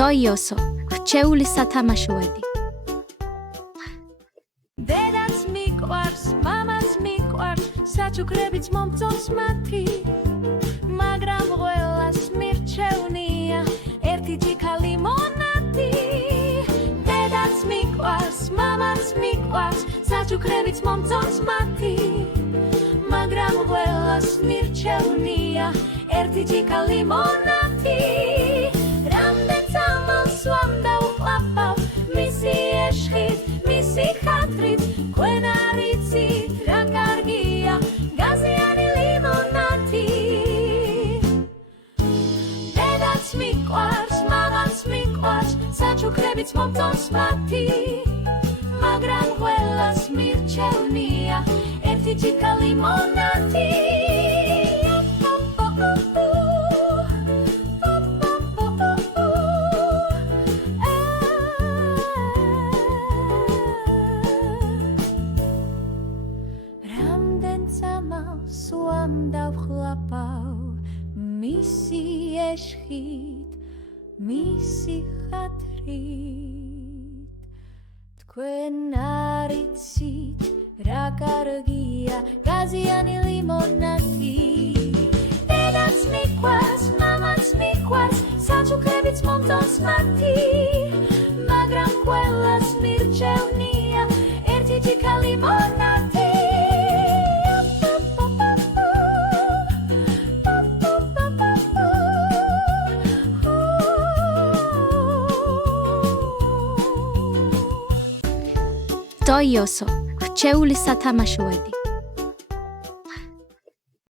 ტოიოსო, რჩეული სათამაშოები. დედაც მიყვარს, მამაც მიყვარს, საჩუქრებიც მომწონს მათი, მაგრამ ყველას მირჩევნია ერთი ჯიქალი მონათი. დედაც მიყვარს, მამაც მიყვარს, საჩუქრებიც მომწონს მათი, მაგრამ ყველას მირჩევნია ერთი ჯიქალი მონათი. რამდენ წამალს ვამდა უყლაპავ მისი ეშხით, მისი ხათრით, თქვენ არ იცით რა კარგია გაზიანი ლიმონათი. დედაც მიყვარს, მამაც მიყვარს, საჩუქრებიც მომწონს მათი, მაგრამ ყველას მირჩევნია ერთი ჯიქალი მონათი. დავხლაპავ მისი ეშხით, მისი ხათრით, თქვენ არ იცით რა კარგია გაზიანი ლიმონათი. დედაც მიყვარს, მამაც მიყვარს, საჩუქრებიც მომწონს მათი, მაგრამ ყველას მირჩევნია ერთი ჯიქალი მონათი. ტოიოსო, რჩეული სათამაშოები.